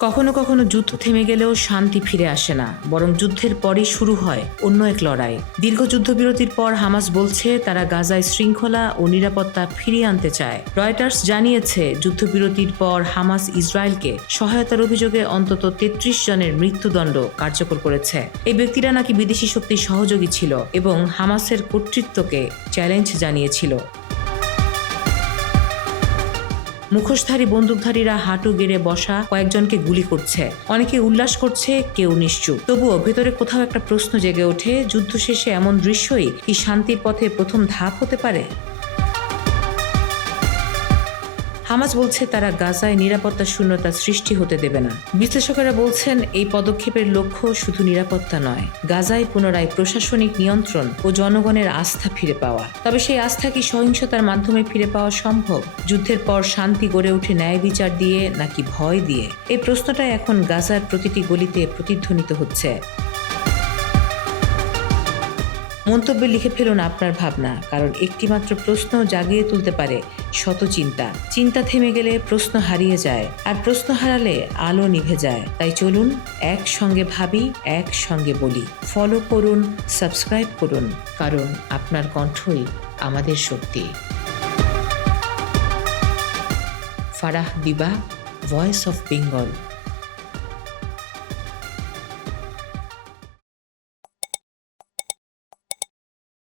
কখনো কখনো যুদ্ধ থেমে গেলেও শান্তি ফিরে আসে না, বরং যুদ্ধের পরই শুরু হয় অন্য এক লড়াই। দীর্ঘ যুদ্ধবিরতির পর হামাস বলছে তারা গাজায় শৃঙ্খলা ও নিরাপত্তা ফিরিয়ে আনতে চায়। রয়টার্স জানিয়েছে যুদ্ধবিরতির পর হামাস ইসরায়েলকে সহায়তার অভিযোগে অন্তত ৩৩ জনের মৃত্যুদণ্ড কার্যকর করেছে। এই ব্যক্তিরা নাকি বিদেশি শক্তির সহযোগী ছিল এবং হামাসের কর্তৃত্বকে চ্যালেঞ্জ জানিয়েছিল। মুখোশধারী বন্দুকধারীরা হাঁটু গেড়ে বসা কয়েকজনকে গুলি করছে, অনেকে উল্লাস করছে, কেউ নিশ্চুপ। তবুও ভেতরে কোথাও একটা প্রশ্ন জেগে ওঠে, যুদ্ধ শেষে এমন দৃশ্যই কি শান্তির পথে প্রথম ধাপ হতে পারে? হামাস বলছে তারা গাজায় নিরাপত্তা শূন্যতা সৃষ্টি হতে দেবে না। বিশ্লেষকেরা বলছেন এই পদক্ষেপের লক্ষ্য শুধু নিরাপত্তা নয়, গাজায় পুনরায় প্রশাসনিক নিয়ন্ত্রণ ও জনগণের আস্থা ফিরে পাওয়া। তবে সেই আস্থা কি সহিংসতার মাধ্যমে ফিরে পাওয়া সম্ভব? যুদ্ধের পর শান্তি গড়ে ওঠে ন্যায় বিচার দিয়ে নাকি ভয় দিয়ে? এই প্রশ্নটাই এখন গাজার প্রতিটি গলিতে প্রতিধ্বনিত হচ্ছে। মন্তব্যে লিখে ফেলুন আপনার ভাবনা, কারণ একটিমাত্র প্রশ্ন জাগিয়ে তুলতে পারে শত চিন্তা। চিন্তা থেমে গেলে প্রশ্ন হারিয়ে যায়, আর প্রশ্ন হারালে আলো নিভে যায়। তাই চলুন একসঙ্গে ভাবি, একসঙ্গে বলি। ফলো করুন, সাবস্ক্রাইব করুন, কারণ আপনার কণ্ঠই আমাদের শক্তি। ফারাহ বিবা, ভয়েস অফ বেঙ্গল।